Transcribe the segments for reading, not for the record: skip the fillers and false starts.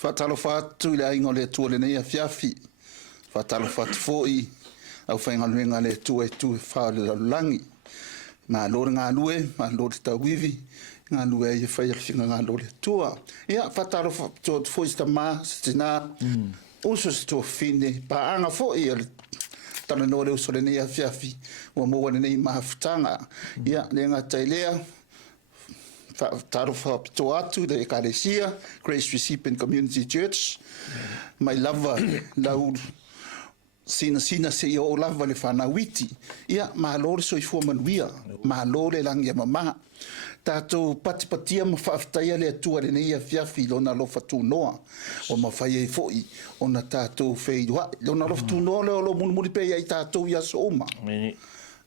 Fatalo fatu ile aingo le tu le nei fiafi. Fatalo fatu foi au fainga luenga le tu fa le langi. Ma lor nga lue, ma lor ta wivi, nga lue e fai finga nga lor tua. Ia fatalo fatu foi sta ma stina. Uso sto fine pa anga foi le tana no le uso le nei fiafi. Wa mo wane nei mahafutanga. Ia le nga tailea Tarufa Pitoatu, the Ecclesia, Grace Recipient Community Church. My lava, lau sina se o lava le whanawiti. Ia, mahalore so I fuamanuia, mahalore langi a mama. Tātou patipatia ma whaaftaia le atua le neia fiafi lona lofa tūnoa. O ma whai e foi, o na tātou whaidua. Lona lofa tūnoa leo lo munumuri pe ai tātou ia so oma.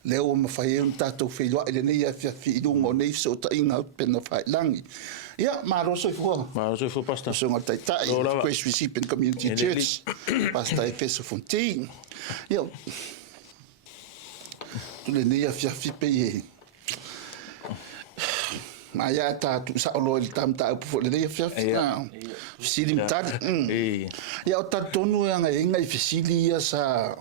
Leo ma fai un tatou whailua ele nei a fiafi ilunga o nei so ta inga pena whai langi. Ia, maroso I fua. Maroso I fua pasta. So ngā taitai, Grace Recipient Community Church, pasta e Feso Fontaine. Ia, tule nei a fiafi pe e. Ma ia tātou sa olo il tam ta upu le nei a fiafi. Fisili mtadi. Ia, o tatonu anga inga I fisili ia sa...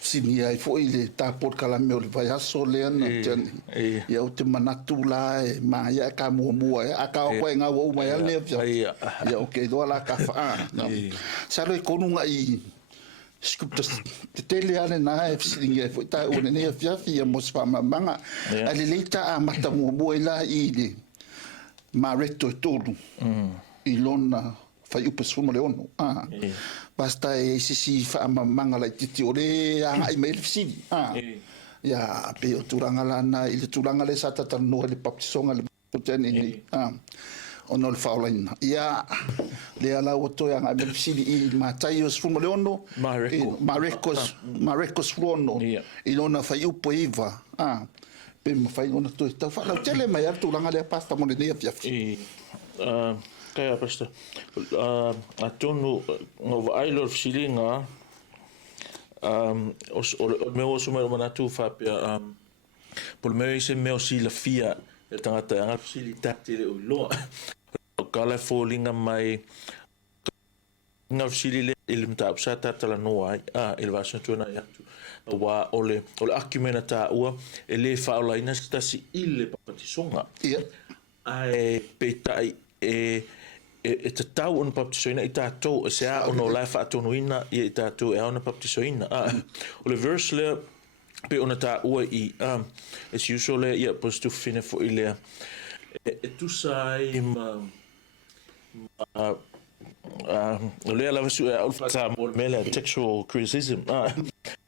Sini ai foi le tapor kala me o le vai aso le ana tani ia o te manatu la e ma ia ka mua a ka o nga o mai le ia o ke do la ka fa sa lo konunga I skupta te tele ale na e sini foi ta o ne ia fiafi mo spa manga ale leita a mata mua ila I le ma reto todo I lona fai upa suma le ono basta e sisi fa manga la titi ore anga I mail fisili ya pe o turanga lana I le turanga le sata tano le papsonga le poteni ni ono le faulaina ya le ala o to anga mail fisili I matai o suma le ono Marecos Fuono I lona fai upa iva pe ma fai ona to ta fa la tele mai turanga le pasta mo le ne fiafi Kaya pasta atonu no ailo silinga o meu suma manatu fa por meu se meu sila fia e tangata anga sili tactile o lo kala fallinga mai nga sili le ilmta upsata tala no ai il va sentuna ya wa ole akimena ta ua ele fa ola ina stasi ile papatisonga ai petai e te tau ona baptisoina I tātou e sea ono lai whaatonuina I tātou e ona baptisoina o le verse lea pe ona tā ua I as usual lea ia postu fine fo I lea e tusai o lea lava su e alfata mo mele textual criticism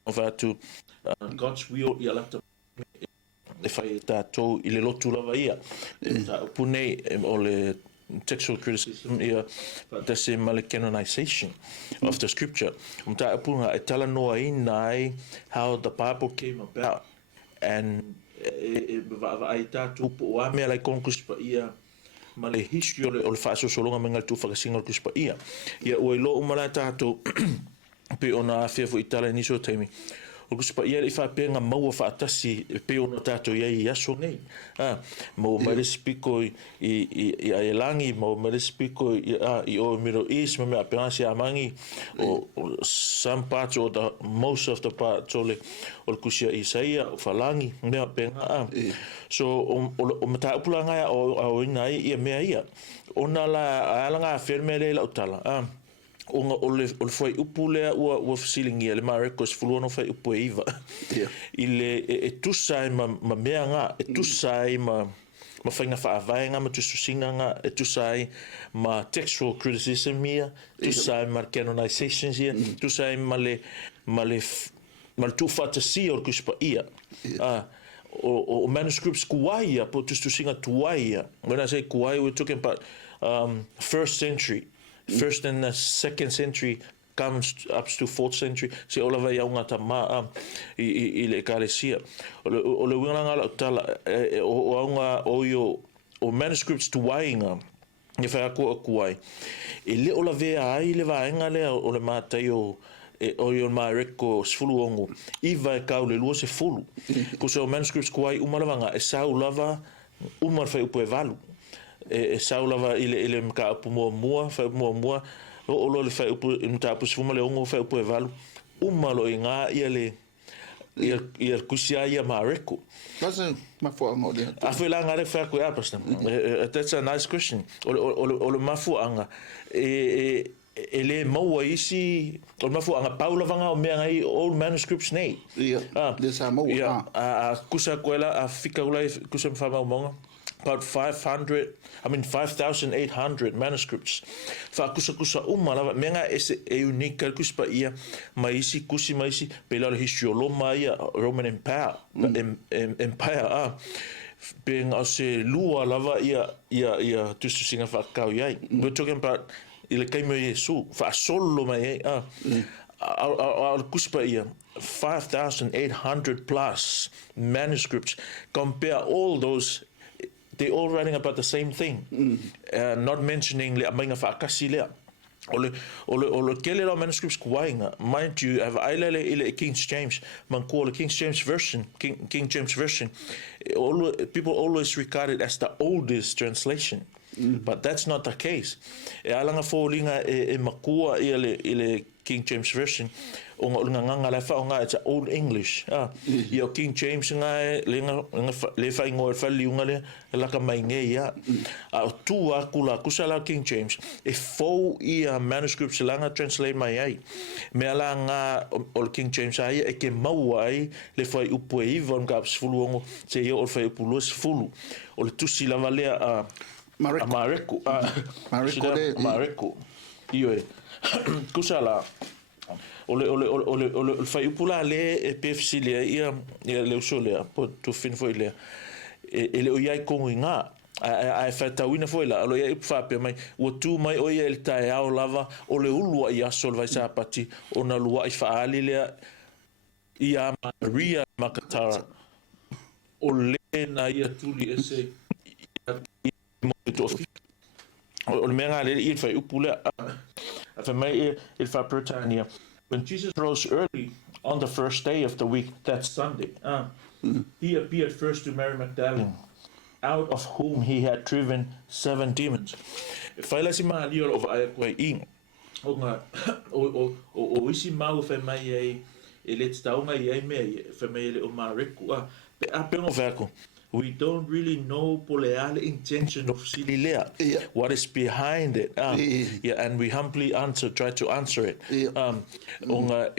of to God's will ia lata e whai tātou I le lotu lava ia tā punei o le textual criticism that's a canonization of the scripture punga e tala noa I nai how the Bible came about and ai tatu po a me lai konkus pa ia ma le history o le faso solonga menga tu whakasinga kus pa ia o ilo umala tatu pe ona afia fo itala ni so taimi o kuspa ia I fa penga mau fa atasi pe ona tato ia I aso nei mo mare spiko I ailangi mo mare spiko I o Middle East me apenga si amangi o some parts or the most of the parts o kusia Isaia o falangi me apenga so o mata upulanga o inai ia mea ia ona la alanga ferme le la utala o le foi upulea ua fisilingia le Marecos Fuono fai upu iva ile tusai ma mea nga tusai ma whainga whaavaenga ma tususinga nga tusai ma textual criticism ia tusai ma canonizations ia tusai ma le tu fatasi o kuspa ia o manuscripts kuwaia po tususinga tuwaia when I say kuwaia we're talking about first century first and the second century comes up to 4th century se ola vai unga tama I le Ecclesia o le winga la tala o unga o manuscripts to wainga e fa ko kuai e le ola ve ai le vaenga le o le matai o yo Marecos Fuono I vai kau le lua se fulu ko so manuscripts kuai umalanga e sa ulava umar fai upo e valu saulava ile mka upu mua fa mua o lo le fa upu mta upu sfuma le ongo fa upu evalu umalo inga ia kusia ia mareko. Kasi mafu anga dia. Afu la ngare fa ko apasta. That's a nice question. O le mafu anga ele maua isi o mafu anga Paula vanga o mea ngai old manuscripts nei. Ia. Desa maua. A kusa koela a fika ulai kusa mfama umonga. About 5,800 manuscripts. Fa kusa umala menga ese unique kuspa ia maisi kusi maisi pela historioloma ia Roman Empire empire being ase lua lava ia tusu singa fa kau yai. We're talking about ile kaimo Yesu fa solo mai al kuspa ia 5,800 plus manuscripts. Compare all those. They're all writing about the same thing, not mentioning le aminga fa akasi le. Ole kele lo manuscripts kuainga. Mind you, have ailele ile King James, man call the King James version, King James version. People always regard it as the oldest translation, but that's not the case. Alanga folinga makua ile King James version. Nganga la fa nga it's old English yo King James nga le fa ngol fa liunga le la ka mai nge ya tu akula kusala King James fo ia manuscripts langa translate mai ai me ala nga ol King James ai e ke mauai le fa upoi von gaps fulu se yo ol fa upulos fulu ol tu sila vale Mareko io kusala ole fai upula le PFC le ia le usole po to fin foi le ele o ia konga ai fata wina foi la lo ia fa pe mai o tu mai o ia el tai au lava o le ulu ia sol vai sa pati ona lua i fa ali le ia Maria Makatara o le na ia tuli ese o le menga le ia fai upula fa mai il fa Britannia. When Jesus rose early on the first day of the week, that Sunday, he appeared first to Mary Magdalene, out of whom he had driven 7 demons. Faila si mga liyor of ayakway ing. O isi mau fe mai e let's taunga i me fe mai le o mariku. Pe apeng of ako. We don't really know poleale intention of sililea, what is behind it. And we humbly try to answer it. Onga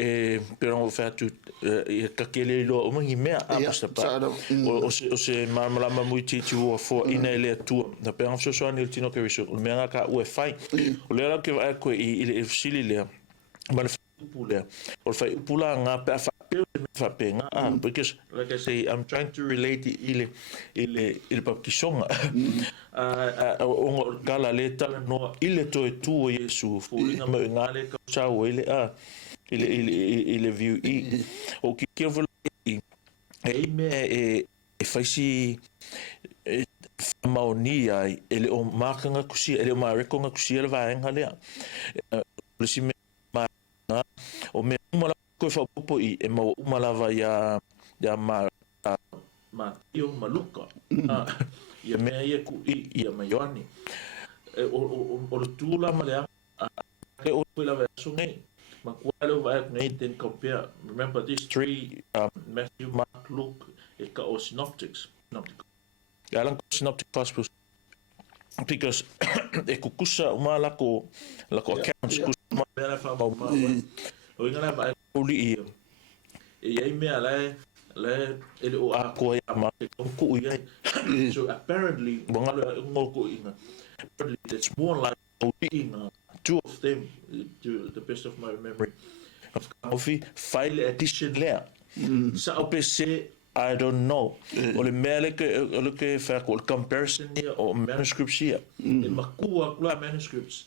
pero fatu kakele lo umangi mea apasta pa. O se malama muiti tu for inele tu. Na pero so so anil tino ke viso. Mea ka u fai. O le ke va ko i sililea. Man pula. O fai pula nga pa because like I say, I'm trying to relate il papkisonga o gala leta no ile to tu Yesu fulinga me ngale ka sa wele ile view o que eu vou me faisi maonia ele o makanga kusi ele ma rekonga kusi ele vai ngale lesi me o me ko fa popo I e mau malava ya ma Mateo Maluka ia mea ia ku ia Maioni o tula malea o pela versone ma quale vai nei ten compare remember these 3 Matthew, Mark, Luke e ka o synoptic alang synoptic gospels because e kukusa uma lako accounts kusa mea fa mau o ingana vai uli e ai mea le ele o ako ya ma ko ia so apparently ngoko inga apparently it's more like inga 2 of them to the best of my memory of file edition there sa OPC I don't know o le mele ke fa ko comparison o manuscripts here e makua kula manuscripts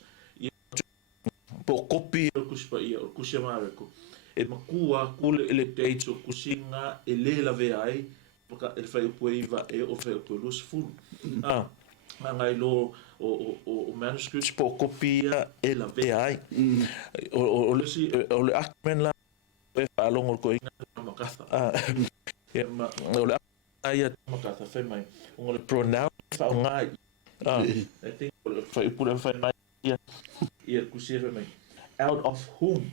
po copy o kuspa ia o kusiamare ko e makua kule ele dates o kusinga ele la veai porque ele fai poiva e o fai o luz full ngai lo o manuscripts po copia e la veai o le akmen la e falong ko ina makatha e o le ai makatha fai mai o le pronoun fa ngai I think fai pula fai mai ia kusira mai. Out of whom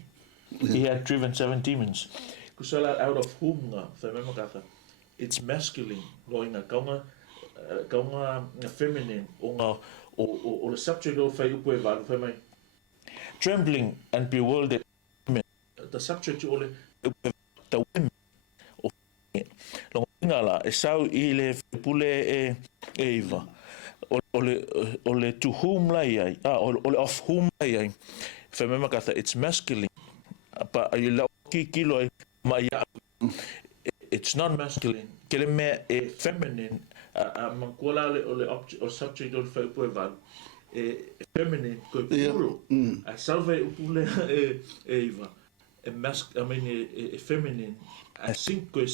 he had driven 7 demons. Kusala out of whom nga fai mai makata. It's masculine going a kaunga feminine o the subject of fai upu e valu fai mai. Trembling and bewildered women. The subject o the women of longa ngala e sau I le pule e iva. O le to whom lai ai. O le of whom lai ai. Fai mai makata it's masculine. Pa I lau ki kilo ai ma ia. It's not masculine. Kele me e feminine. Mankuala o subject o le fai upu e valu. Feminine ko plural. A salve upule eva. A feminine. A singular.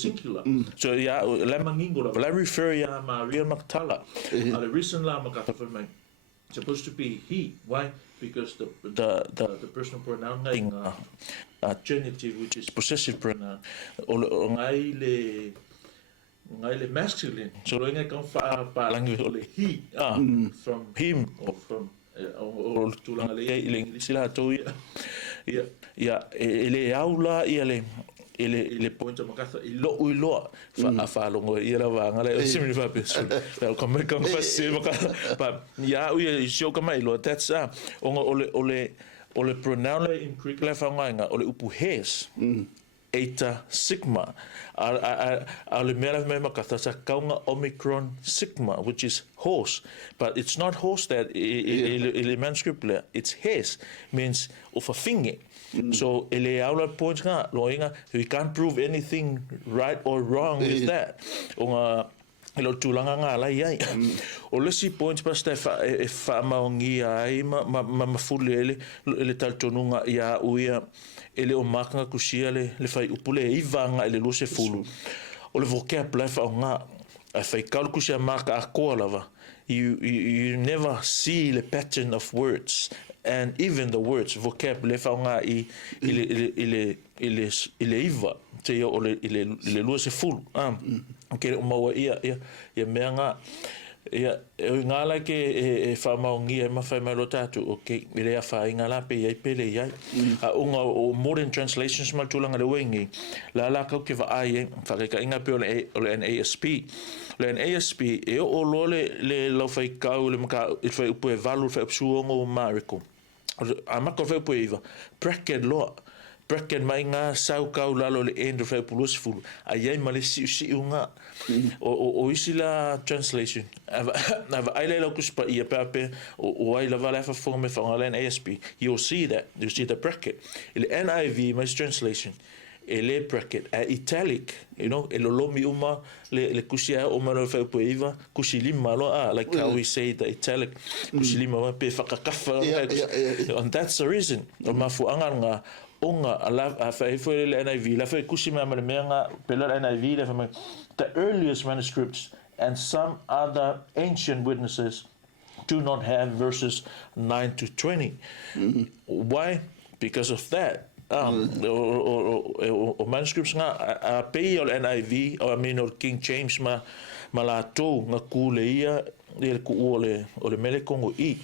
So yeah, la mangingola. La refer ya Maria Magdala. The reason la makata for me. Supposed to be he. Why? Because the personal pronoun in genitive, which is possessive pronoun. Ngai le masculine. So ngai kan pa language ole he from him or from or tulang le English la to ya ele aula ele point makatha ilo fa longo ira va ngale simi fa pesu come fa se makatha but ya u show kama ilo that's ole pronoun in Greek la fa nga ole upu hes eta sigma ale mera me makatha sa kaunga omicron sigma which is horse but it's not horse that ele manuscript it's hes means of a finger. So ele aula points nga loinga we can't prove anything right or wrong with that. Onga ilo tulanga nga la ia. O lesi points pasta fa maongi ai ma fulele ele taltonunga ia uia ele o maka kusia le fai upule ivanga ele lo se fulu. O le vocabulary fa nga fai kalkusia maka akoa lava. You never see the pattern of words. And even the words vocabulary fa nga ile iva te o ile lo se full ke o maua ia mea nga ia nga la ke e fa maungi e ma fa mai lo tatu okay ile a fa inga la pe ia pele ia unga o modern translations ma tulanga le wengi la ka ke va ai fa ka inga pe o le NASB le NASB e o lo le lo fa ka le maka il fa upo e valu fa suongo mariko ama ko fa upo iva bracket lo bracket mai nga sau kau lalo le end of pulus fulu ai male si unga o isila translation ava ai le ku spa ia pape o ai la vala fa forme fa ngalen ASP you see the bracket il NIV my translation ele bracket italic you know el lomi uma le kusia o malo fa poiva kusilima lo like how we say the italic kusilima pe fa kafa and that's the reason o mafu anga onga ala fa foi le NIV la fa kusima ma menga pela NIV la fa the earliest manuscripts and some other ancient witnesses do not have verses 9 to 20 why because of that o manuscripts nga pe o NIV o I mean o King James ma la to nga kuleia le ku ole mele kongo I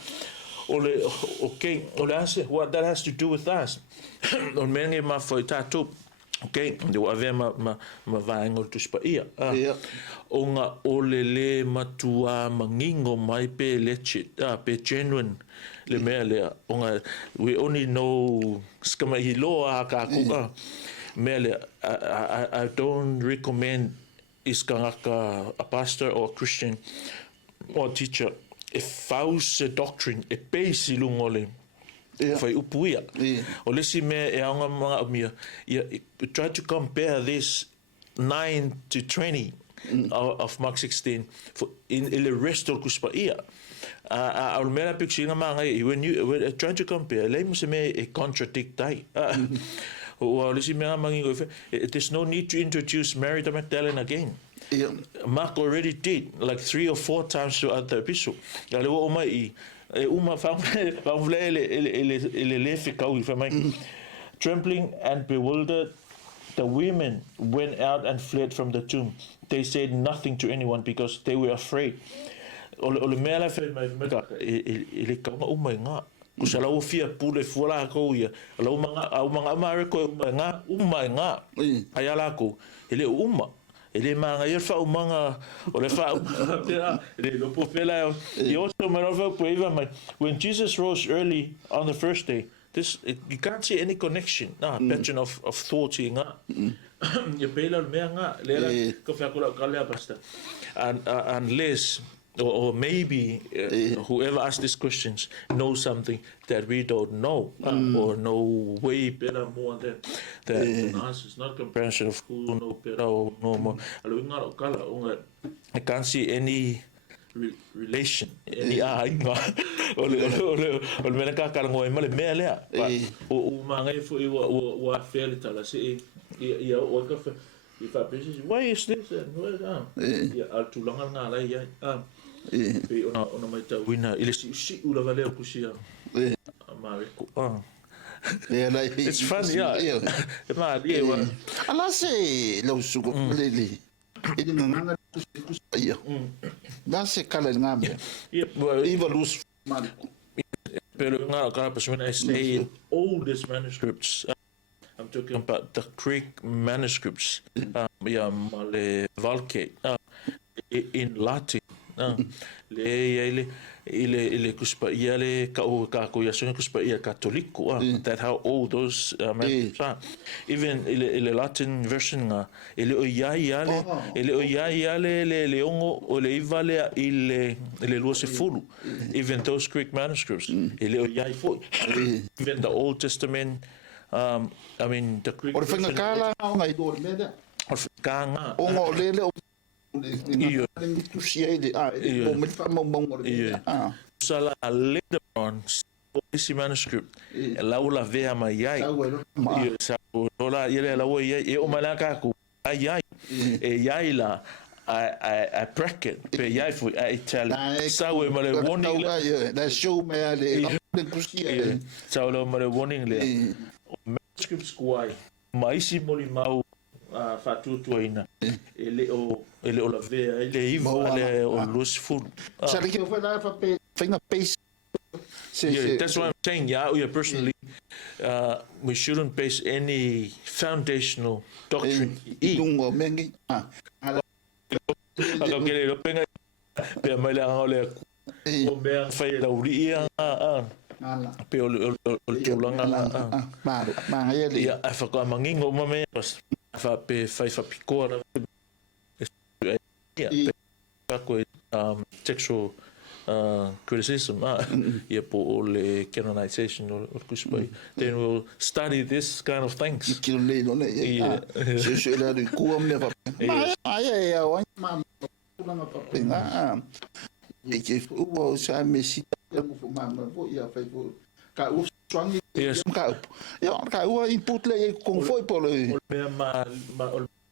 okay what that has to do with us on menge ma foi tatu okay de wa ve ma va ngol tu spa ia onga ole matua mangingo mai pe leche pe genuine le mele onga we only know skama hiloa ka kuka mele I don't recommend iskanga a pastor or a Christian or teacher a false doctrine e peisi lungole fai upuia o lesi me e anga mga mia try to compare this 9 to 20 of Mark 16 for in the rest of kuspaia al mera picture nga when you try to compare le mo se me e contradict dai o lesi me nga there's no need to introduce Mary the Magdalene again. Mark already did like 3 or 4 times throughout the epistle. Trembling and bewildered, the women went out and fled from the tomb. They said nothing to anyone because they were afraid. ole mea la fe mai me ka ele ka o mai nga ko sa la o fia pule fuala ko ia la o manga mare ko o mai nga ai ala ko ele uma ele manga ia fa o manga o le fa ele lo pofela e outro manova po iva mai when Jesus rose early on the first day this you can't see any connection pattern of thought nga ye pela mea nga le ko fa ko ka le basta unless or maybe whoever asked these questions knows something that we don't know or know way better more than us. It's not comprehension of who know better or know more. I can't see any relation. Any o mena ka kalango e male mea lea. O mangai fo I wa fele tala se ia o ka fa if I why is this and what ia al tulanga nga la ia pe ona mai ta wina ile si ula vale o kusia Mariko it's fun ma dia wa ala se lo suko lele ele nganga kusia da se kala ngame iva luz Mariko pero nga ka persona stay in oldest manuscripts. I'm talking about the Greek manuscripts male valke in Latin le kuspa le ka ko yaso kuspa katoliko that how old those manuscripts are. Even ile Latin version ele o ya le ongo o le ivale ile luose fulu. Even those Greek manuscripts ele o ya fo even the Old Testament I mean the Greek or finga kala ngai do meda or kanga ongo lele tu siede o me fa mo sala later on esse manuscript la vea mai ai sa ola ele la o e o malaka ku ai e ai la I bracket pe ai fu I tell sa we male warning la show me ale kusia sa lo male warning le manuscripts kuai maisi moli mau fatu tuina ele o la vea ele iva ele o los full sa le ke fa da fa pe finga pace that's what I'm saying personally we shouldn't base any foundational doctrine lungo mengi aga kele lo penga pe mai la ole o me fa la uri pe o tulanga ma ele ia fa ko mangingo mame pas fa pe fa picora ia ko sexual criticism po le canonization or kuspai then we'll study this kind of things se la de kuam le fa ai o ma tulanga pa penga e ke o sa mesi mo ma vo ia fa ka u swangi ka u input le con foi po le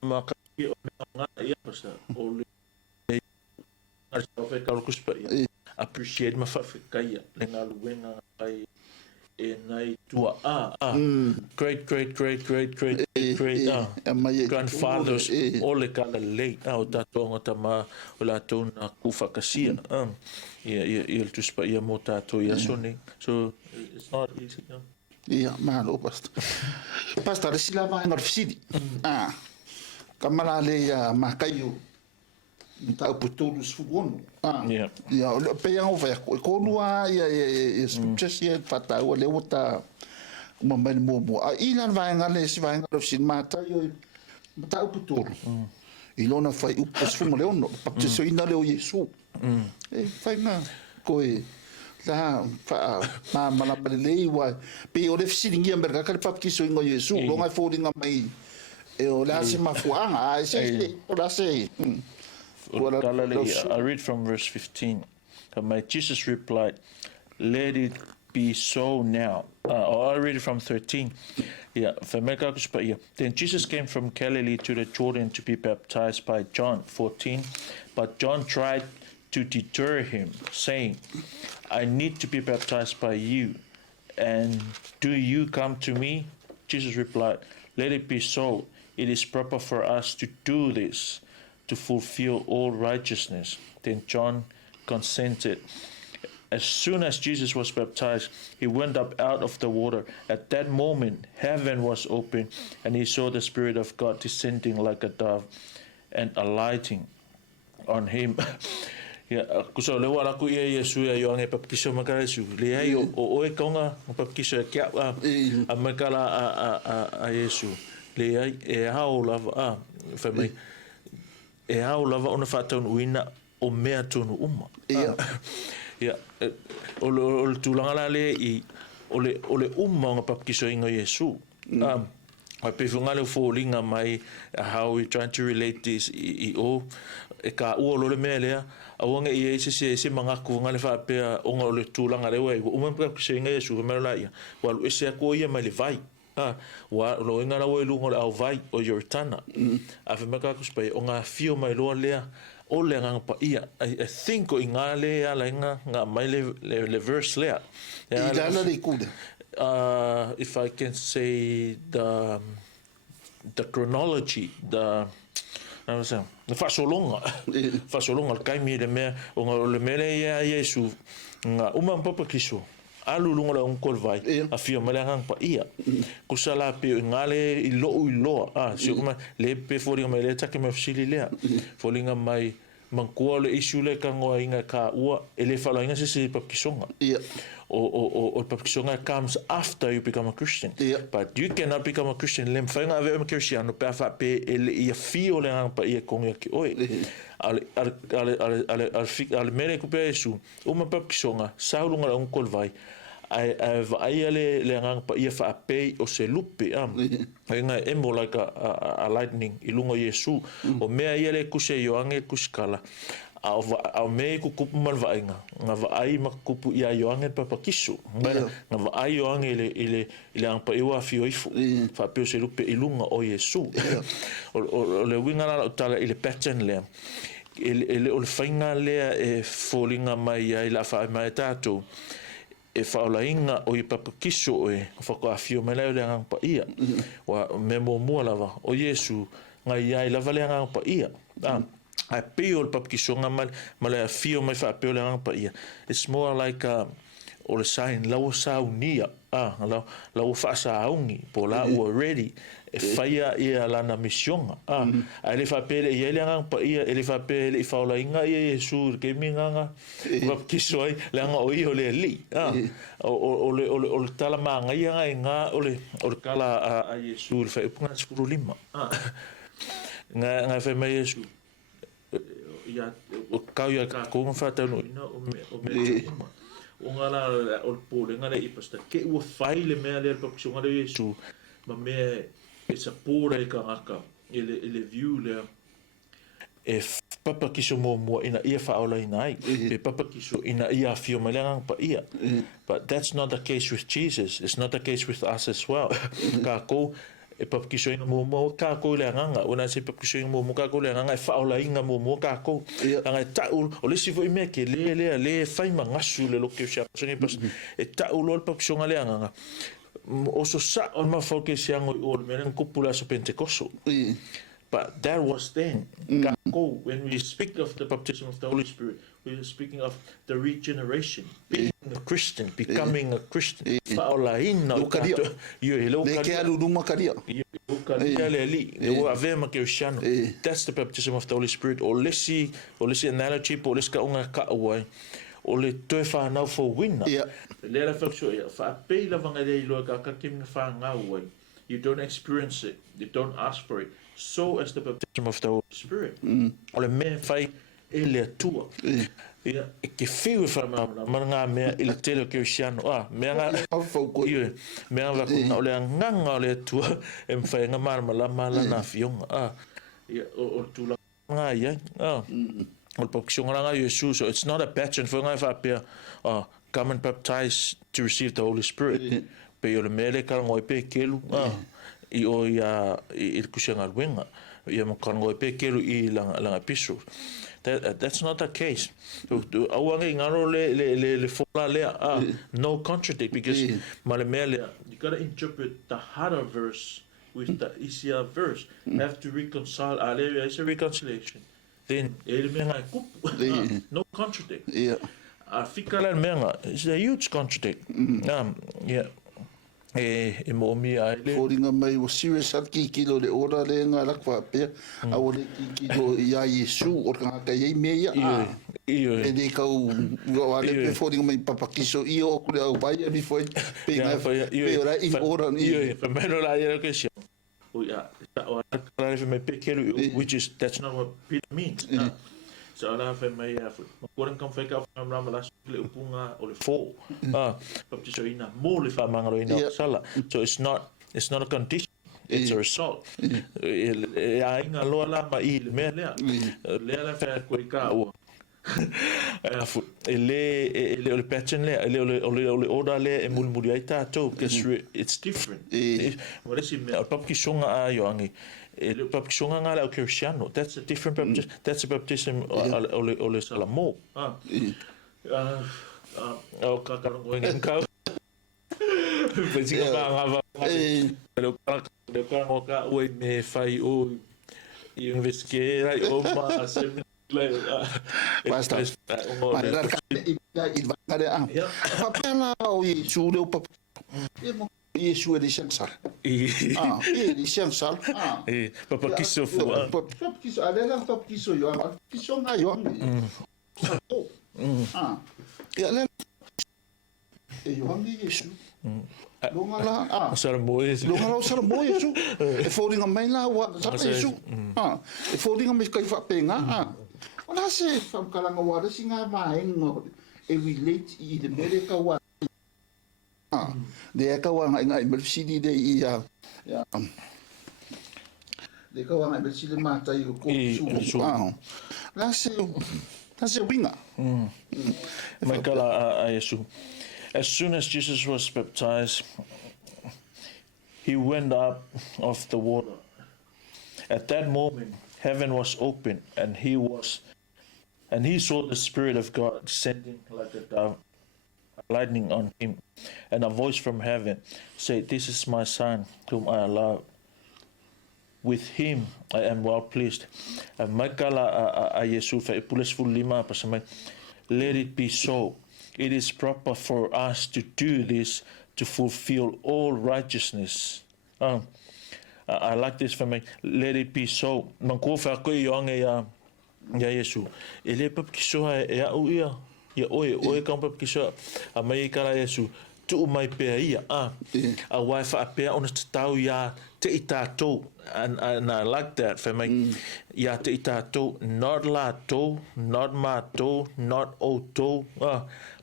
ma ka ia pasa o le fa ka kuspai appreciate ma fa kaya le ngaluenga ai e nai tua great grandfathers ole kala lei o tatonga tama o la tona kufa kasia il tuspa ia mo tato ia soni so it's not easy malo pastor sila va ngar fisidi kamala le ma kayu ta opportunus fugon pe yang over ko lua scriptures ye fata o le wota mo ilan va ngale si va ngar fisidi mata yo ta opportun ilona fai upos fumo le ono baptiso ina le o Yesu fai na koe la fa ma la le wa pe o le fisidi ngia merga ka pa kiso ingo Yesu lo ngai fo dinga mai e o la si ma fuanga se o la se I read from verse 15. Jesus replied, "Let it be so now." Or I read it from 13. Then Jesus came from Galilee to the Jordan to be baptized by John. 14. But John tried to deter him, saying, "I need to be baptized by you, and do you come to me?" Jesus replied, "Let it be so. It is proper for us to do this, to fulfill all righteousness." Then John consented. As soon as Jesus was baptized, he went up out of the water. At that moment, heaven was open, and he saw the Spirit of God descending like a dove and alighting on him. Kusa le wala ku ia Yesu ia yo nge baptiso makala Yesu. Le ai o e konga baptiso kia a makala a Yesu. Le ai e hao lava fa mai e hao lava ona fatau uina o mea tonu uma. Ya o le tulanga la le I o le umma nga papkiso inga Yesu. I prefer le falling mai how we trying to relate this I e ka o le mele a wanga I se manga ku ngale fa pe o nga le tulanga le we o mpa papkiso inga Yesu me la ia wa se ko ia mai le vai wa lo inga la we lu ngol au vai o your tana a fa maka ku spai o nga fio mai lo le o le nga pa ia I think o inga le ala nga mai le verse le if I can say the chronology the fasolonga kai mi le me o le mele ia Yesu nga uma papa kiso alu lunga un kol vai a fio malangang pa ia kusala pe ngale I lo si kuma le pe foringa mai le take me fsili le foringa mai mangkua le isu le kangoa inga ka ua ele fala inga se papkisonga o papkisonga comes after you become a Christian but you cannot become a Christian lem fainga ave me Christiano pe fa pe ele ia fio le ang pa ia konga ki oi al mele ku pe Yesu o ma papkisonga saulunga un kol vai ai le ngang pa ia fa pe o se lupe nga emo like a lightning I lunga Yesu o mea ia le kuse yo ange kuskala a me ku kupu man va nga va ai ma kupu ia yo ange papa kisu nga va ai yo ange ile ang pa iwa fio ifu fa pe o se lupe I lunga o Yesu o le winga la tala ile pattern le ele o le fainga le e folinga mai ai la fa mai tato e faolainga o I papakiso e whakaafio mai leo le ngang pa ia wa me mua lava o Yesu ngai ai lava le ngang pa ia ai peo le papakiso nga ma le afio mai whaapeo le ngang pa ia it's more like o le sign lau saunia lau whaasaungi po la ua ready e whaia ia lana misionga ai le whapele ia le ngang pa ia ele whapele I whaolainga ia Yesu ke minganga papakiso ai le anga o I o le li o le tala maanga ia nga o le kala a Yesu le whaipunga skuru lima nga whai mai Yesu o kau ia ka konga whatanu ina o me o ngala o pole ngala I pasta ke ua whai le mea le papakiso ngala Yesu ma mea e sapura I ka ngaka ele view le e papa kiso mo ina ia faola ina ai e papa kiso ina ia fio malangang pa ia but that's not the case with Jesus it's not the case with us as well ka ko e papa kiso ina mo ka ko le nganga ona se papa kiso ina mo ka ko le nganga e faola ina mo ka ko anga taul o le sivo me ke le fai mangasu le lo ke sia so ni pas e taul o papa kiso ngale nganga o so sa on ma focus yang o menen kupula so pentecosto but that was then when we speak of the baptism of the Holy Spirit we are speaking of the regeneration being a Christian becoming a Christian faola ina o kadia yo hello kadia le li o ave ma ke usiano that's the baptism of the Holy Spirit o lesi analogy po leska unga ka wai o le toe whanau fo wina. Le la whakso ia, whaapei la wanga le iloa ka kim na whangau wai. You don't experience it. You don't ask for it. So as the baptism of the Holy Spirit. O le mea whai e le atua. Ia, e ke whiu whamamana, mana ngā mea i le tele o ke usiano. Mea ngā wakuna o le nganga o le atua e mwhai ngā marama la na fionga. Ia, o tūla ngā iai. So it's not a pattern for come and baptize to receive the Holy Spirit. Pe yo le mele ka ngoi pe kelu I o ia I kusenga wenga ia mo ka ngoi pe kelu I langa piso. That's not the case. Awange ngaro le fola le no contradict because male mele you got to interpret the harder verse with the easier verse. Have to reconcile. It's a reconciliation. then ele menga kupu. No contradict. Fikala menga is a huge contradict. Yeah. E mo mi ai le. Fōringa mai o serious at ki kilo le ora le ngā lakwa pia. A o le ki kilo ia Yesu o ka iei mea. Iyo. E ne kau wale pe fōringa mai papakiso iyo o kule au pai mi foi. Pe ngā pe ora in ora ni. Iyo. Pe meno la ia ke sia. O ia. O ala fe me pe keru which is that's not what Peter means. So ala fe mai koran kam fe ka fam ram la le upunga o le fo baptiso ina mo le fa mangalo ina sala. So it's not a condition, it's a result. Ya inga lo la ma I me le la fe ko ka o ele o le pattern le ele order le e mul mul ai tato because it's different. What is it o pap ki songa a yo angi ele pap ki songa ngala o cristiano, that's a different baptism. That's a baptism o le salamo o ka ka ngo ngi ka Pwede ka nga le ka ngo ka o me fai o investigate o ma Basta. Marar ka iba ka de ang. Papela o Yesu le pap. Yesu ele sensal. Ele sensal. Papa kiso fu. Papa kiso alela papa kiso yo. Kiso nga yo. Ya le. E yo ngi Yesu. Lungala sara moe Yesu. E fōringa mai la wa sa Yesu. E fōringa mai kai fa penga. Ona se whamkaranga wara si ngā maenga e relate I le mere ka wā. Le ka wā ngā emergency de I le ka wā ngā emergency le mātai o kōsu. La se winga. Mai kala a Yesu. As soon as Jesus was baptized, he went up of the water. At that moment, heaven was open, and he saw the Spirit of God descending like a dove, lightning on him, and a voice from heaven said, "This is my Son, whom I love. With him I am well pleased." Makala a Yesu fa ipules fulima pasamai. Let it be so. It is proper for us to do this to fulfill all righteousness. I like this for me. Let it be so. Mangko fa ko yonge ya Yesu. Ele pap kiso e a uia. Ya oe kam pap kiso a mai kala Yesu. Tu mai pe ia a wai fa pe ona tau ya te itato and I like that for me. Ya te itato not la to, not ma to, not o to,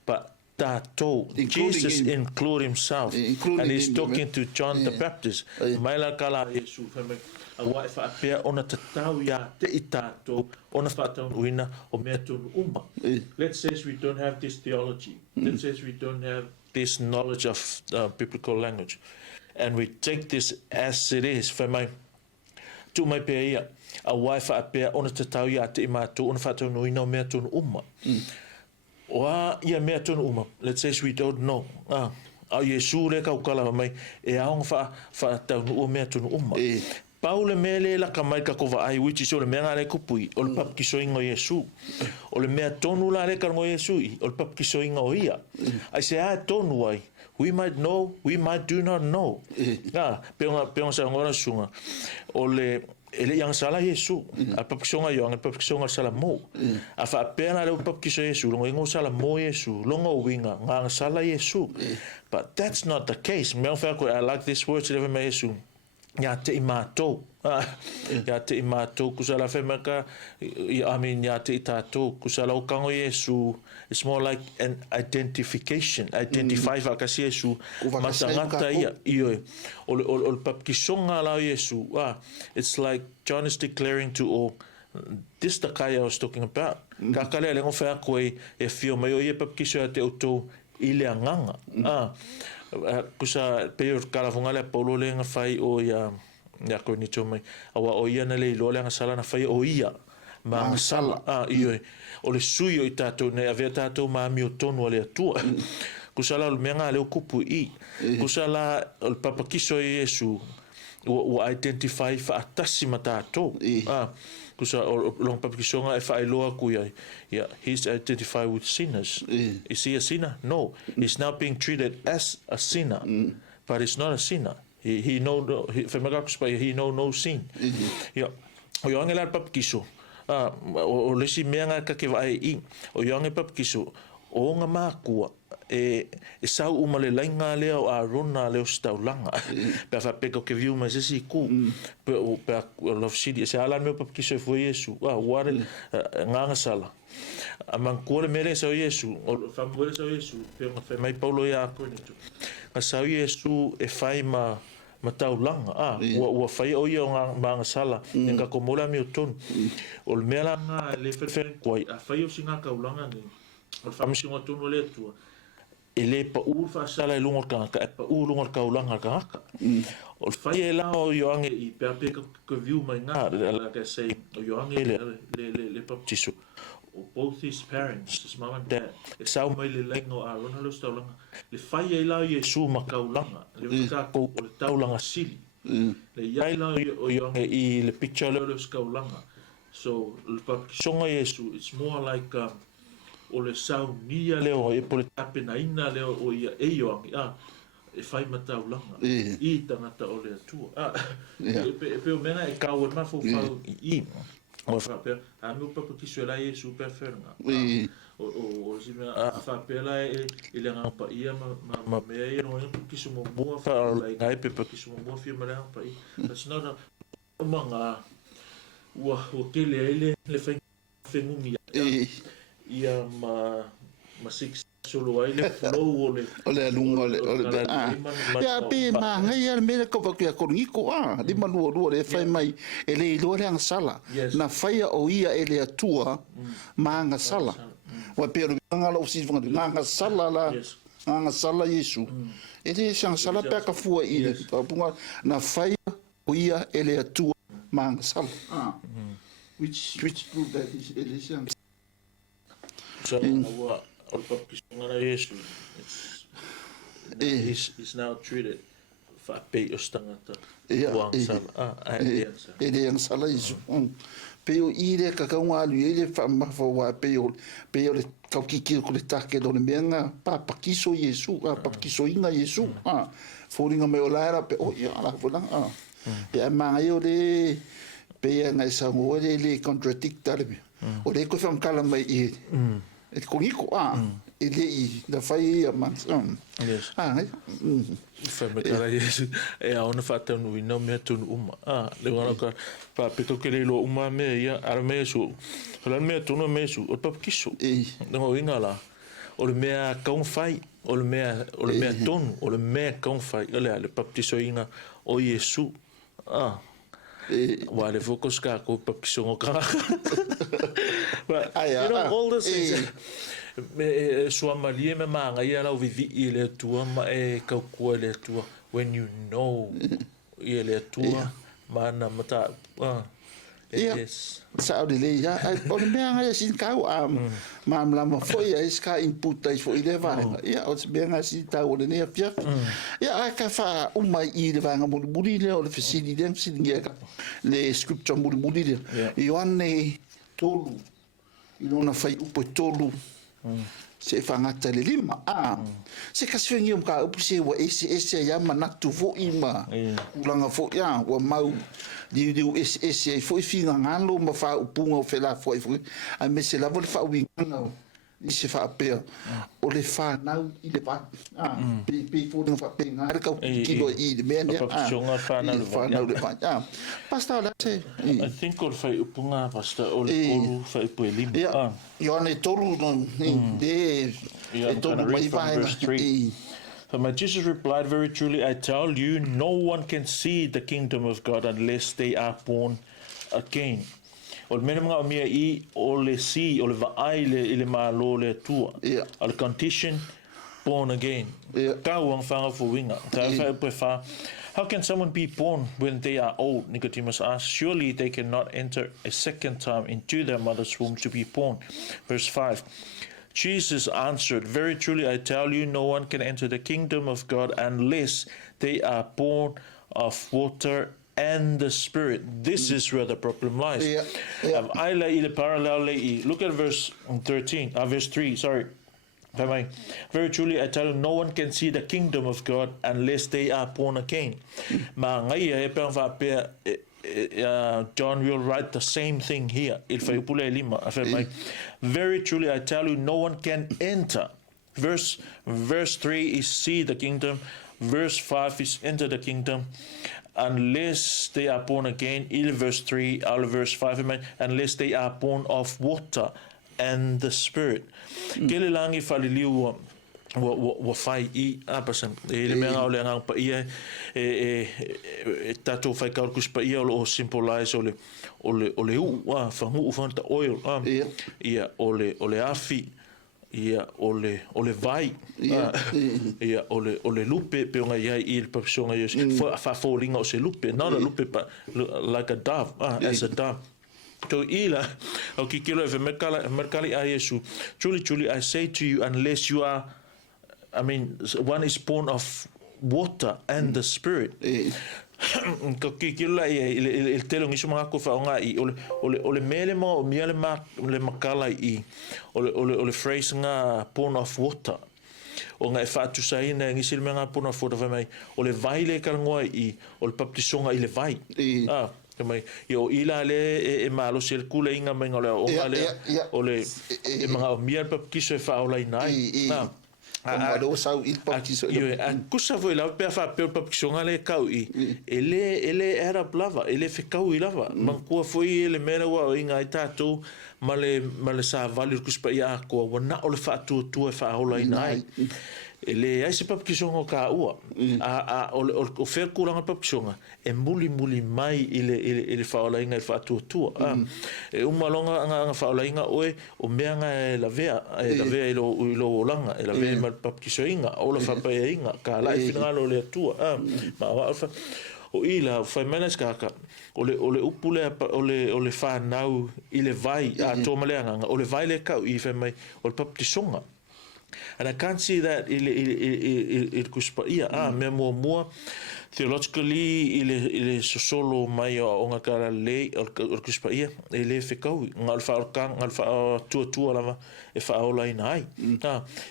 but tato. Jesus include himself, and he's talking to John the Baptist. Mai la kala Yesu for me. A wai fa pe ona tau ya te itato ona fa tau uina o mea tonu uma. Let's say we don't have this theology. Let's say we don't have this knowledge of biblical language, and we take this as it is. For my tu mai pe ia a wife a pe ona te tau ia te ima tu ona fa tau no ina mea tonu uma. Wa ia mea tonu uma. Let's say we don't know. A Yesu le ka ukala mai e aong fa tau no mea tonu uma. Paule mele la kamai ka kova ai which is ole mea le kupui ole pap ki soinga Yesu ole mea tonu la le ka ngo Yesu ole pap ki soinga o ia. I say tonu ai we might know, we might do not know. Peonga sa ngora sunga ole ele yang sala Yesu a pap ki songa yo ang pap ki songa sala mo a fa pena le pap ki so Yesu lo ngo sala mo Yesu lo ngo winga nga sala Yesu. But that's not the case. Me fa ko I like this word to me Yesu. Ya te imato kusala femaka I mean ya te itato kusala o kango Yesu. It's more like an identify fa kasi Yesu matangata ia io ol pap kisonga la Yesu. It's like John is declaring to all, this the kai I was talking about. Kakale le ngo fa ko e fio mai o ye pap kiso te auto ile nganga. Kusa peor kalafunga le Paulo le nga fai o ya ko ni chomai awa o ia na le lo le nga sala na fai o ia ma sala iyo o le suyo I tato ne ave tato ma mi o tonu le atua kusala o menga le kupu I kusala o papa kiso Yesu o identify fa atasi matato kusa long papikisonga e fa iloa kuya he's identified with sinners. Is he a sinner? No, he's now being treated as a sinner, but he's not a sinner. He know no sin. O yonge la papikiso o lesi meanga ka ke vai I o yonge papikiso o nga makua e sau umale lainga leo a rona leo staulanga pe fa peko ke viu mas esi ku pe o pe love city se ala me papikiso foi Yesu ware nganga sala amang kore mere sa Yesu o fa more sa Yesu pe mai Paulo ya ko ni tu sa Yesu e fai mataulanga wa fai o ia nga sala nga ko mola mi ton o mela nga le fer koi a fai o singa kaulanga ni o fa mi singa ton le tu ele pa u fa sala lungo ka pa u lungo kaulanga ka o fai la o yoange I pe ko view mai nga like I say o yoange le baptiso both his parents, his mom and dad, e sau mai le laingo a rona lo staulanga. Le fai e lau Yesu makaulanga, le ka ko o le taulanga sili. Le iai lau o yonge I le picture leo lo staulanga. So, le papakisonga Yesu, it's more like o le sau nia leo, e po le tape na ina leo o ia e yonge, e fai mataulanga. I tangata o le atua. Pe o mena e kau e mafo fau I. O fa pe a meu papa ki sola e super ferna o si me a fa pe la e le nga pa ia ma me e no ki so mo mo fa la ngai pe pa ki so mo fi ma la pa I that's not a manga o ke le fa ngumi ia ma six solo ai le flow ole lungo ole ya pe ma ngai ya me ko pa ko ngi ko di manu le fai mai ele lo le sala na fai o ia ele atua manga sala wa pero nga lo si nga sala la nga sala Yesu ele sang sala pe ka fu I punga na fai o ia ele atua manga sala which prove that ele sang he's now treated fa pe o stangata ele ang sala Yesu pe o ile ka ka wa lu ele fa ma fa wa pe o le ka ki ko le take do le menga pa kiso Yesu pa kiso inga Yesu fo ringa me o la pe o ya la fo la ya ma yo le pe nga sa ngo le contradictare o le ko fa kala mai e koniko ele I da fai a man fa me kala Yesu e a ona fa tanu no me tunu le wana ka pa pito ke le lo me ia arme su la me tunu me su o pa kiso no inga la o le mea kaung fai o le mea tonu o le mea kaung fai le baptiso inga o Yesu wa le focus ka ko papiso ka but all this things me so malie me manga ia la vivi ile tua ma e ka ko le tua when you know ile tua mana mata yes sa o le ya o le mea ia sin ka ma ma foi ia ska input ai foi le va ia o se mea si ta o le ne pia ia ka fa mai I le vanga mo buri le o le fisili le fisili le scripture mo buri le Ioane tolu I lona fai upo tolu se fangata le lima se kasfengi ka upo se wa ese ya manatu vo ima ulanga vo ya wa mau di ese fo finga ngalo ma fa upunga o fela fo a me se la vol fa winga I se fa pe o le fa na I le pa pe fo no fa pe ngar ka kilo I de men ya fa na le fa pasta la se I think or fa upunga pasta o le polu fa po limba yo ne tolu no de tolu mai vai But Jesus replied, very truly, I tell you, no one can see the kingdom of God unless they are born again. O le mena mga omia I o le si, o le vaai le malo le tua. O le condition, born again. Ka uang whanga fuwinga. How can someone be born when they are old? Nicodemus asked. Surely they cannot enter a second time into their mother's womb to be born. Verse 5. Jesus answered, very truly I tell you, no one can enter the kingdom of God unless they are born of water and the Spirit. This is where the problem lies. I like the parallel. Look at verse 3. Sorry. Very truly, I tell you, no one can see the kingdom of God unless they are born again. John will write the same thing here. Very truly, I tell you, no one can enter. Verse 3 is see the kingdom. Verse 5 is enter the kingdom unless they are born again. Verse 3, verse 5, unless they are born of water and the Spirit. Kele langi faliliu wa fai I apasan ele me ngau le ngang pa ia tato fai ka kus pa ia o symbolize ole u fangu fanta oil ia ole afi ia ole vai ia ole lupe pe nga ia I persona yes fa falling o se lupe not a lupe but like a dove as a dove. To ila o kikilo e merkali a Yesu. Truly I say to you, unless you are, one is born of water and the Spirit. Ko kikilo il telong isu mga ko fa nga I ole mele mo miele le makala I ole phrase nga born of water. O nga e fatu sai na ngisil nga born of water fa mai ole vai le kalngoa I ole baptisonga I le vai. Yo ila le malo sel kula inga menga le o ole e mga mier pap kiso e fa ola nai na do sau il pap kiso yo kusa foi la pe fa pe pap kiso ngale kau I ele era plava ele fe kau I lava man ko foi ele mera wa inga tato male sa valir kuspa ia ko wana ole fa tu e fa ola nai ele ai se pap kisonga ka ua o fer kuranga pap kisonga e muli mai ile faolainga e fatutua e umalonga nga faolainga oe o meanga e la vea ilo langa e la vea mal pap kisoinga o la fapainga ka la finga lo le tua ma wa o ila fa menas kaka ole upule ole fa nau ile vai a tomalenga ole vai le ka I fa mai o pap kisonga. And I can't see that it kuspa ia me mo theologically ile solo mai o nga kara le o kuspa ia ele fekau ngal fa tu lava e fa ola inai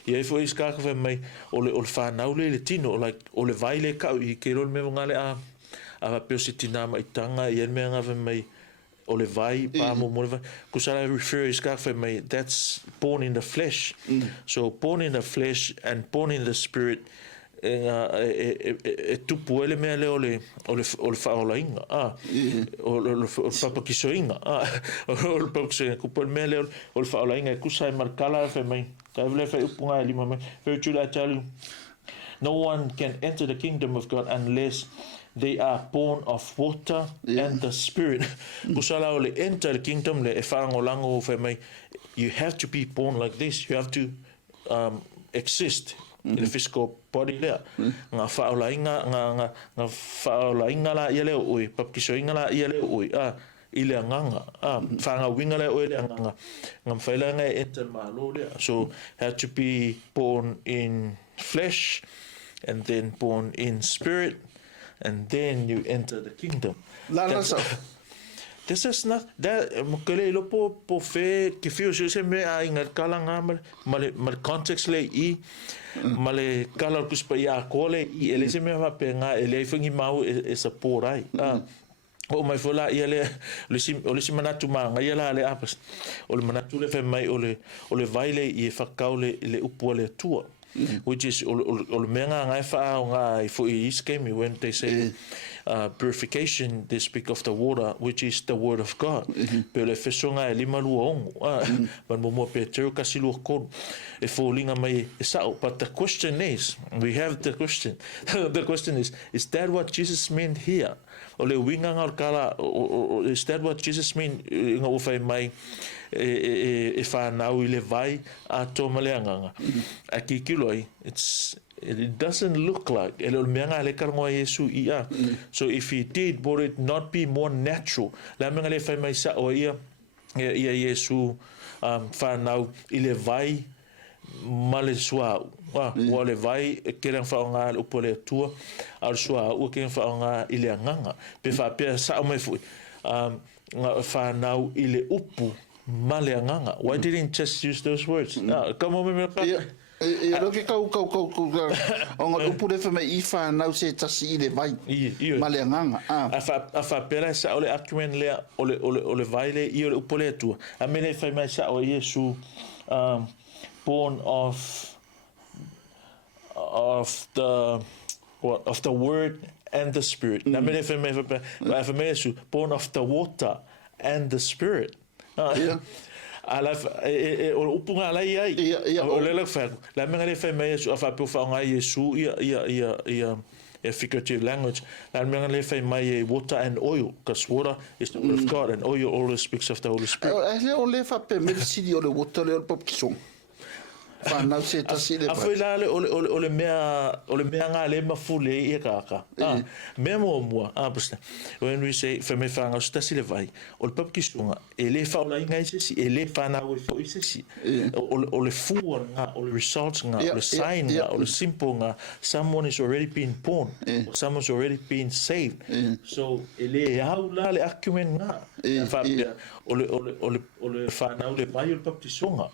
ia foi ska ka mai ole fa nau le tino like ole vai le ka I ke ro me ngale a positina mai tanga ia me nga mai ole vai pa mo kusala refer is ka for me that's born in the flesh. So born in the flesh and born in the Spirit tu puele me ole fa ola inga ole papa kisoinga ole papa kisoinga ku pol me ole fa ola inga kusai markala for me ka vle fa upunga lima me virtually I tell you no one can enter the kingdom of God unless they are born of water and the Spirit. Kusala ole enter the kingdom le e farangolango fe mai you have to be born like this. You have to exist in the physical body there. Nga faolainga nga faolainga la ile oi papkisoinga la ile oi ile nganga fanga winga le oi ile nganga ngam failanga enter malo le. So have to be born in flesh and then born in spirit. And then you enter the kingdom. This is not that mukele lo po fe ke fio se me a ingat kalanga mal context le I male kala kuspa ya kole I ele se me va penga ele fingi mau e saporai o mai fola ele le sim manatu manga ia le apas o le manatu le fe mai o le vaile I fa kaule le upole tua. Which is ol menga ngai fa nga for is came when they say purification they speak of the water which is the word of God pero fe songa lima luong ban mo Peter kasilu ko e falling mai sao. But the question is we have the question the question is that what Jesus meant here ole winga ngal kala is that what Jesus mean nga o fa mai e fa nau ile vai a tomaleanga aki kiloi it doesn't look like el menga le karngo Yesu ia. So if he did would it not be more natural la menga le fa mai sa o ia Yesu fa nau ile vai male sua wa le vai ke le fa nga o pole tua al sua o ke fa nga ile nganga pe fa pe sa mai fu nga fa nau ile upu male nganga. Why didn't just use those words? Come on me pa e roke kau onga upu le fa mai fa nau se tasi ile vai male nganga a fa pera sa ole argument le ole vai le i ole upu le tua a mele fa mai sa o Yesu born of the word and the spirit. Na mele fa mai Yesu born of the water and the spirit. Ala o upunga la ia o le fa la menga le fa mai Yesu fa pe fa nga Yesu ia figurative language. La menga le fa mai water and oil, because water is the word of God and oil always speaks of the Holy Spirit. O le fa pe me si o le water le pop kisong. Fa na se ta si le. A foi la o le mea nga le mafule ia ka. Me mo apsta. When we say fa me fa nga sta si le vai. O le pop kisonga e le fa la ngai se si e le fa na o fo se si. O le fu nga o le results nga o le sign nga o le simple nga someone is already been born. Someone's already been saved. So e le au la le argument nga. Fa o le fa na o le vai o le pop kisonga.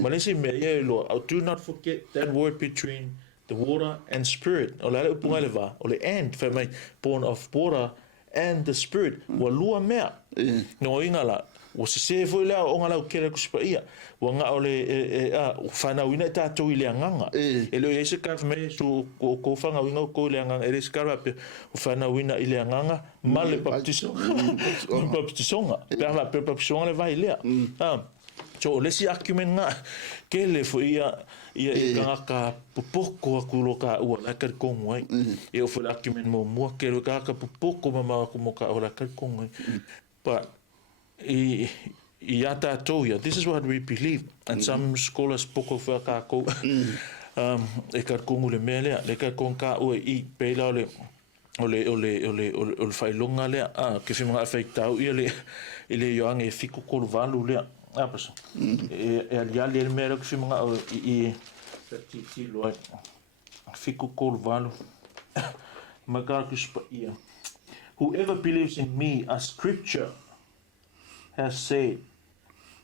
Ma le se me ye lo do not forget that word between the water and spirit. O le upunga le va, o le and fa mai born of water and the spirit. Wa lua mea. No inga la, o se foi la o ngala o kere kuspa ia. Wa nga o le fa na wina tatou ile nganga. E lo ye se ka mai su ko fa nga winga ko ile nganga e se ka pe o fa na wina ile nganga mal le baptisonga. Per la baptisonga le va ile. So le si argument nga ke le fo ia ka popoko ku lo ka o la ka kongo ai e o fo argument mo ke lo ka popoko mama ku mo ka o la ka kongo. But this is what we believe, and some scholars poko fa ka ko e ka kongo le mele le ka kon ka o I pe la ole fai longa le ke fi mga afeitau ile yo ange fiku ko valu le Apas. Ali ele mera que chama e lo fico colvalo. Magar que ia. Whoever believes in me, as Scripture has said,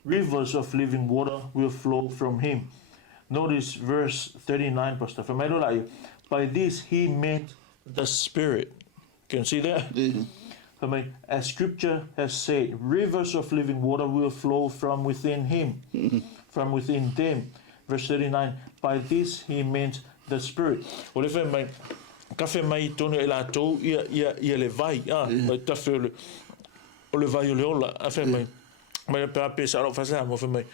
rivers of living water will flow from him. Notice verse 39, Pastor. By this he meant the Spirit. Can you see that? As Scripture has said, rivers of living water will flow from within him, from within them. Verse 39, by this he meant the Spirit. Ole fe mai kafe mai tonu ela tou ia le vai mai tafe ole vai ole ola afe mai pa pe sa ro fa sa mo fe mai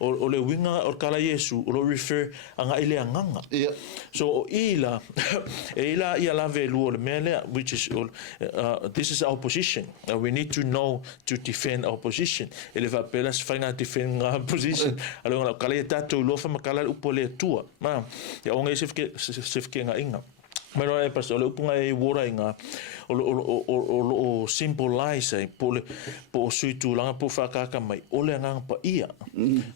o le winga o kala Yesu o lo refer anga ile nganga. So ila ia la velu le mele, which is this is our position. We need to know to defend our position. Ele va pelas fanga defend our position. Alors la kala tato lo fa makala upole tua. Ma ya onga sefke nga inga. Pero e pastor le upunga e wora inga o symbolize po suitu langa po fakaka mai ole nga pa ia.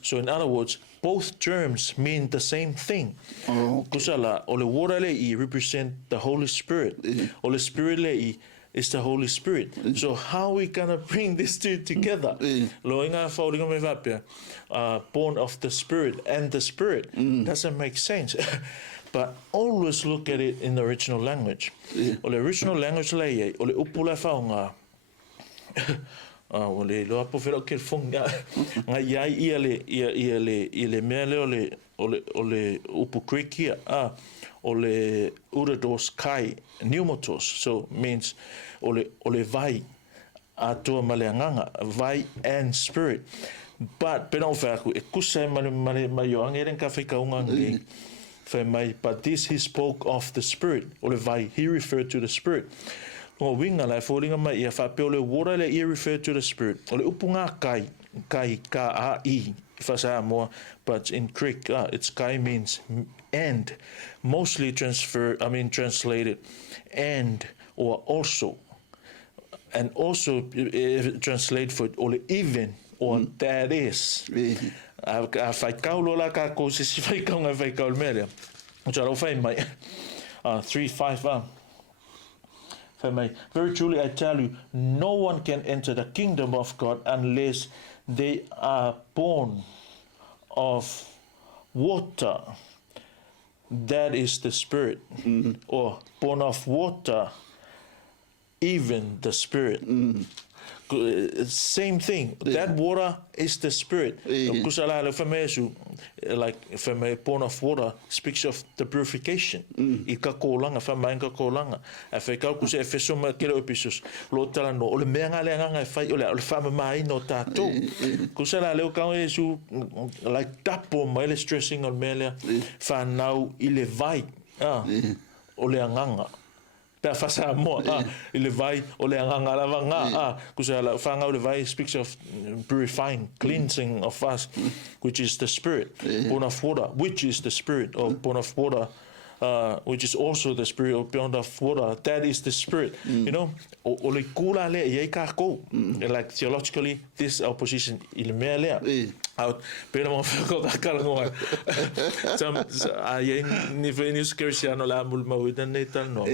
So in other words, both terms mean the same thing. Kusala ole wora le I represent the Holy Spirit. Ole Spirit le I is the Holy Spirit. So how are we gonna bring these two together? Lo inga faulinga me vapia born of the Spirit and the Spirit doesn't make sense. But always look at it in the original language. O le original language lei o le upula faunga. O le lo apo fero ke funga nga ia le mele o le upu krikia o le urados kai pneumatos, so means o le vai atua maleanganga vai and spirit. But penau faku e kusa mane yo angeren ka fika unga but this he spoke of the Spirit. He referred to the Spirit. He referred to the Spirit. But in Greek, it's kai means and, mostly translated and or also, and also translate for even or that is. a fai kaulo la ka ko se si fai kaunga fai kaul mele. O taro fai mai. 3:5. Very truly I tell you, no one can enter the kingdom of God unless they are born of water. That is the spirit. Or born of water, even the spirit. Same thing. That water is the spirit. Like born of water speaks of the purification. Ika kolanga fama inka kolanga. Afa ka ku se efesoma kilo episos. Lo tala no ole menga le nga fai ole fama mai no tato. Ku sala le ka Yesu like tapo mai stressing on melia fa now ile vai. Ole nganga. Pe fasa mo ile vai ole nganga la vanga kusala fanga ole vai speaks of purifying, cleansing of us, which is the spirit. Born of water, which is the spirit, or born of water, which is also the spirit, or born of water, that is the spirit. You know, ole kula le ye ka ko, like theologically this opposition il me le out pero mo ko ka kalmo some ay ni venus cristiano la mul mawudan netal no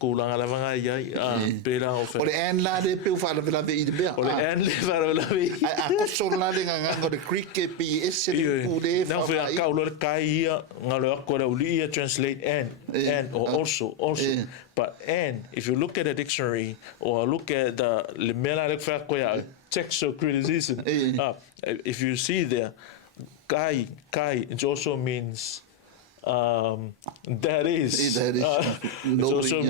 kulang ala vanga ay pera of ole en la de pe fa la ve de be ole en le fa la ve a ko so la de nga de creek pe es le pu de na fa ka lo kai ngalo ko la uli translate and or also but and if you look at the dictionary or look at the lemela le fa ko ya textual criticism. If you see there, kai, it also means that is. It also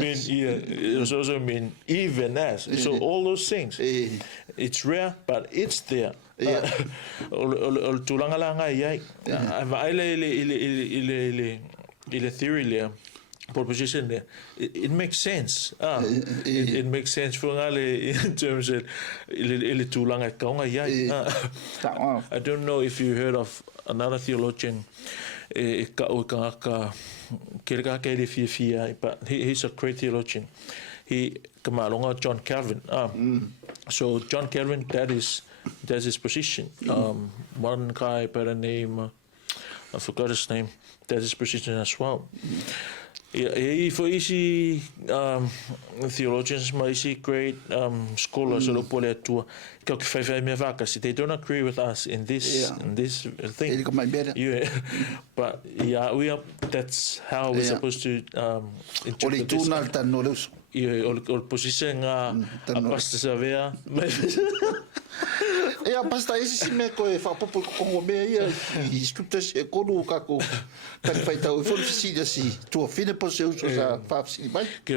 mean even as. So all those things. It's rare, but it's there. Il theory there. Proposition there, it makes sense. It makes sense for in terms of I don't know if you heard of another theologian, but he's a great theologian. He John Calvin. So John Calvin, that's his position. One guy by the name, I forgot his name. That's his position as well. For easy theologians, my easy great scholars, they don't agree with us in this thing. But we are. That's how we're supposed to interpret this. Position Pastor Savea. Pastor isi me ko fa popo ko me ia instructors e kono ka ko ka fai tau for fisi si tu fine po se uso sa fa fisi bai ke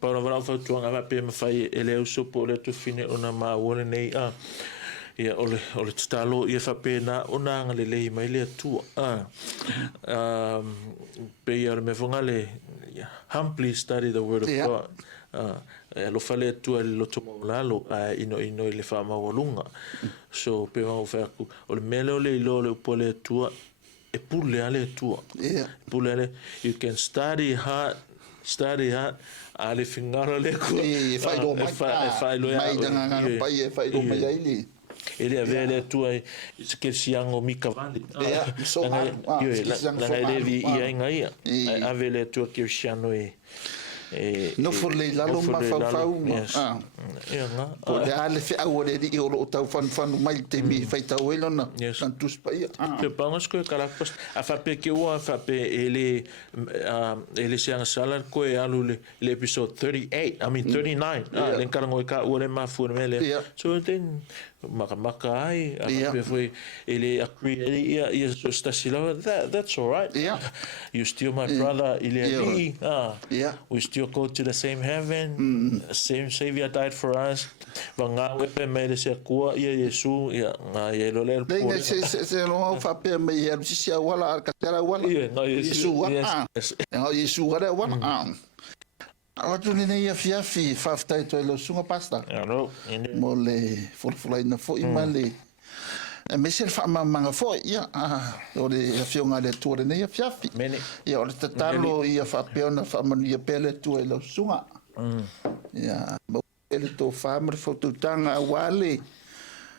para vara fa tu nga pe me fai ele uso po le tu fine ona ma wona nei ia ole talo ia fa pe na ona nga le mai le tu pe ia me fonga le humbly study the word of God. Lo fale tu lo tomo lalo ino le fa mawalunga so pe wa fa ku o melo le lo pole tu e pule ale tu pule ale you can study hard ale fingaro le ku fa do mai mai danga pai fa do mai ali ele avele tu che siamo mica vali so la devi ia avele tu che siamo no for le la lo ma fa ko le ale fe a ore di o tau fan mai te mi fai tau elona tantus pa ia je pense que caractère a fa pe que o fa pe ele siang sala ko e alu l'épisode 38 I mean 39 le karango ka ore ma fu mele so then maka ai pe foi ele agree so sta sila that's all right you still my brother ele we still go to the same heaven. Same Savior died for us. Vanga wepe mele se kua ia Yesu ia nga ia lo le po. Se no fa pe me ia si wala ka tera wala. Yesu wala. Yesu wala. Atu ni ia fiafi fa ftai to lo sunga pasta. No. Mo le fulfulai na fo imale. Me se fa manga fo ia o le fionga le tu le ia fiafi. Ia o le tatalo ia fa peona fa mania pele tu lo sunga. Ia ele to fa mer fo tu tanga wale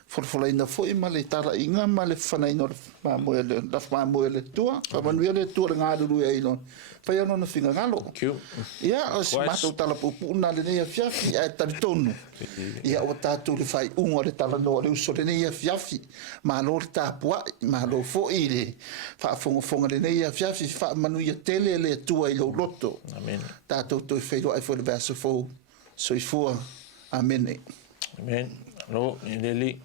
Forfolaina foi ma le tara inga ma le fanaino ma mo le da fa mo le tua fa man le tua nga lu e no fa ia no finga ngalo ia o si mato tala pupu na le ia fiafi e talitonu ia o tatu le fai ungo le tala no le uso le ia fiafi ma lo ta pua ma lo fo ile fa fonga le ia fiafi fa manu ia tele le tua i lo loto amen tatu to fe lo ai fo le verso fo so i fo amen amen lo ni le